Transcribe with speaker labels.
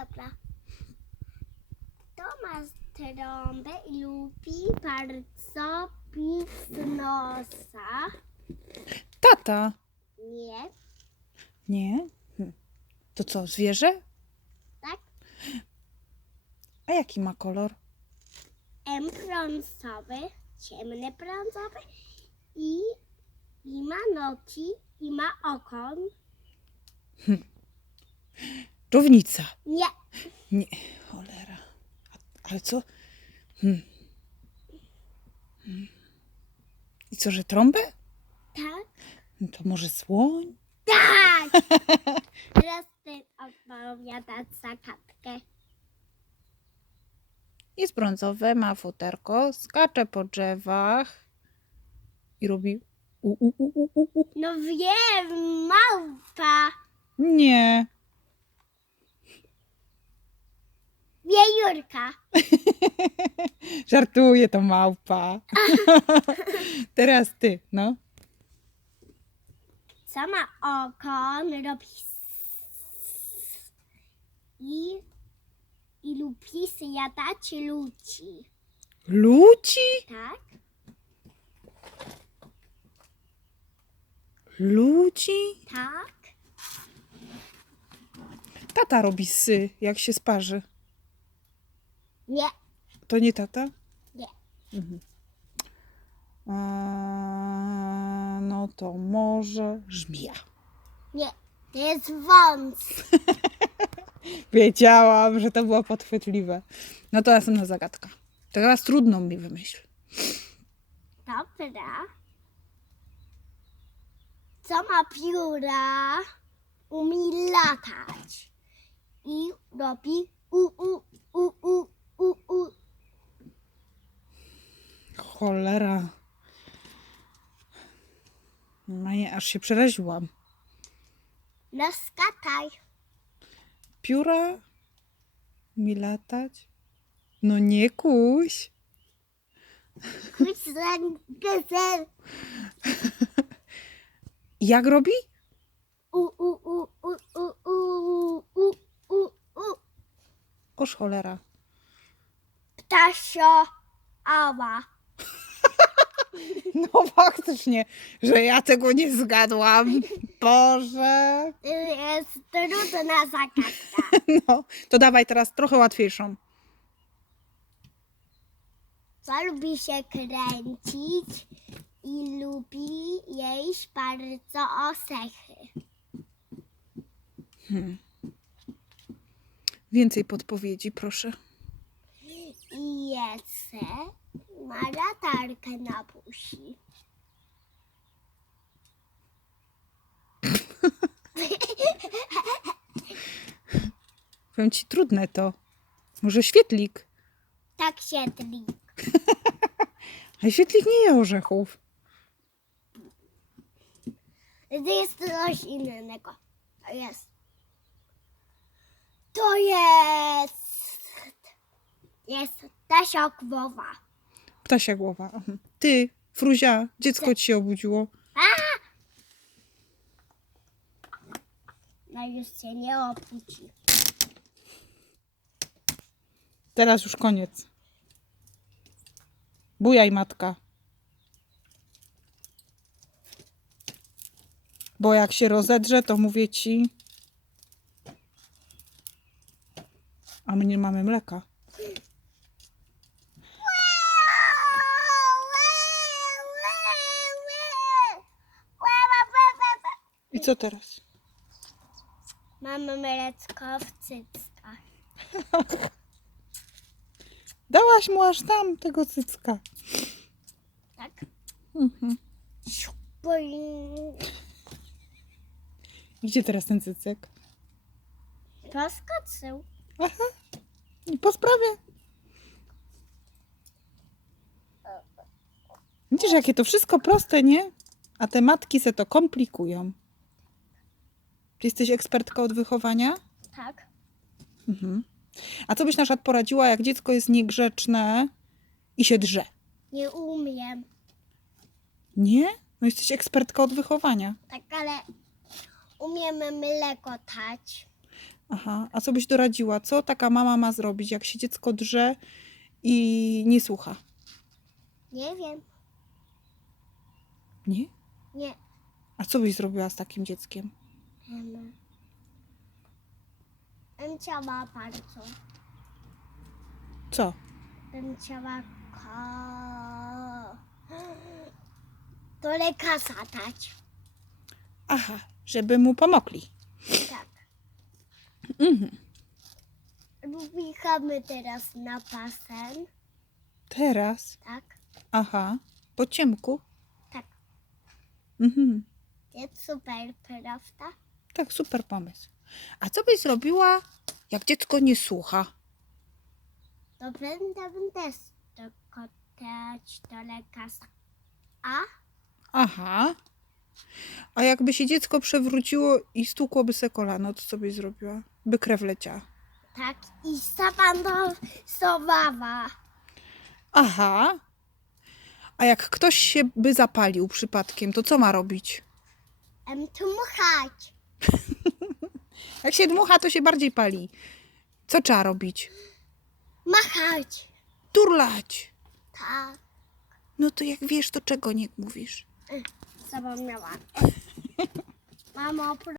Speaker 1: Dobra. To ma trąbę lubi bardzo pić z nosa.
Speaker 2: Tata.
Speaker 1: Nie,
Speaker 2: Nie? Hm. To co, zwierzę?
Speaker 1: tak?
Speaker 2: A jaki ma kolor?
Speaker 1: M brązowy, ciemny brązowy i, i ma nogi i ma okon.
Speaker 2: Czownica.
Speaker 1: Nie,
Speaker 2: Nie, cholera. A- Ale co? Hmm. Hmm. I co, że trąbę?
Speaker 1: tak?
Speaker 2: No To może słoń?
Speaker 1: Tak! Teraz ty odpowiadać zagadkę.
Speaker 2: Jest brązowe, ma futerko, skacze po drzewach i robi u, u, u, u, u.
Speaker 1: No wiem, małpa.
Speaker 2: Nie. Żartuję to małpa. Teraz ty, no.
Speaker 1: Co ma okon, robi s- i, i lubi zjadać ludzi.
Speaker 2: Ludzi?
Speaker 1: Tak?
Speaker 2: Ludzi?
Speaker 1: Tak?
Speaker 2: Tata robi sy, jak się sparzy.
Speaker 1: Nie,
Speaker 2: To nie tata?
Speaker 1: nie.
Speaker 2: Mhm. A, no to może żmija.
Speaker 1: Nie. To jest wąs.
Speaker 2: Wiedziałam, że to było podchwytliwe. No to następna zagadka. Teraz trudną mi wymyśl.
Speaker 1: Dobra. Co ma pióra? Umie latać. I robi u, u, u, u, u, u.
Speaker 2: Cholera. No nie, aż się przeraziłam.
Speaker 1: No skataj.
Speaker 2: Pióra? Mi latać? No nie kuś.
Speaker 1: Chodź za gezel.
Speaker 2: Jak robi?
Speaker 1: U, u, u, u, u, u, u, u, u.
Speaker 2: Oż cholera.
Speaker 1: Ptasio ała.
Speaker 2: Faktycznie, że ja tego nie zgadłam. Boże.
Speaker 1: To jest trudna zagadka.
Speaker 2: No, to dawaj teraz trochę łatwiejszą.
Speaker 1: Co lubi się kręcić i lubi jeść bardzo osechy.
Speaker 2: Więcej podpowiedzi, proszę.
Speaker 1: I jeszcze ma latarkę na buzi.
Speaker 2: Powiem ci, trudne to. Może świetlik?
Speaker 1: Tak się tli.
Speaker 2: Ale świetlik nie je orzechów.
Speaker 1: To jest coś innego. To jest. To jest. Jest Tasio głowa.
Speaker 2: Ptasia głowa. Mhm. Ty, Fruzia, dziecko ci się obudziło.
Speaker 1: No już się nie obudzi.
Speaker 2: Teraz już koniec. Bujaj, matka. Bo jak się rozedrze, to mówię ci. A my nie mamy mleka. I co teraz?
Speaker 1: Mamy mleczko w cyckach.
Speaker 2: Dałaś mu aż tam tego cycka.
Speaker 1: Tak?
Speaker 2: Mhm.
Speaker 1: Boing.
Speaker 2: Gdzie teraz ten cycek?
Speaker 1: Poskoczył.
Speaker 2: Aha. I po sprawie. Widzisz, jakie to wszystko proste, nie? A te matki se to komplikują. Czy jesteś ekspertką od wychowania?
Speaker 1: Tak.
Speaker 2: Mhm. A co byś na przykład poradziła, jak dziecko jest niegrzeczne i się drze?
Speaker 1: Nie umiem.
Speaker 2: Nie? No jesteś ekspertką od wychowania.
Speaker 1: Tak, ale umiem mleko tać.
Speaker 2: Aha, a co byś doradziła? Co taka mama ma zrobić, jak się dziecko drze i nie słucha?
Speaker 1: Nie wiem.
Speaker 2: Nie?
Speaker 1: Nie.
Speaker 2: A co byś zrobiła z takim dzieckiem?
Speaker 1: Em, Bym chciała bardzo.
Speaker 2: Co?
Speaker 1: Bym chciała ko... do lekarza dać.
Speaker 2: Aha, żeby mu pomogli.
Speaker 1: Tak.
Speaker 2: Mhm.
Speaker 1: Wjechamy teraz na basen.
Speaker 2: Teraz?
Speaker 1: Tak.
Speaker 2: Aha, po ciemku?
Speaker 1: Tak.
Speaker 2: Mhm.
Speaker 1: Jest super, prawda?
Speaker 2: Tak, super pomysł. A co byś zrobiła, jak dziecko nie słucha?
Speaker 1: To będę, tylko dać do lekarza. A?
Speaker 2: Aha. A jakby się dziecko przewróciło i stukłoby se kolano, to co byś zrobiła? By krew leciała.
Speaker 1: Tak. I zabandosowawa.
Speaker 2: Aha. A jak ktoś się by zapalił przypadkiem, to co ma robić?
Speaker 1: Em, dmuchać.
Speaker 2: Jak się dmucha, to się bardziej pali. Co trzeba robić?
Speaker 1: Machać.
Speaker 2: Turlać.
Speaker 1: Tak.
Speaker 2: No to jak wiesz, to czego nie mówisz?
Speaker 1: Zapomniałam. Mamo,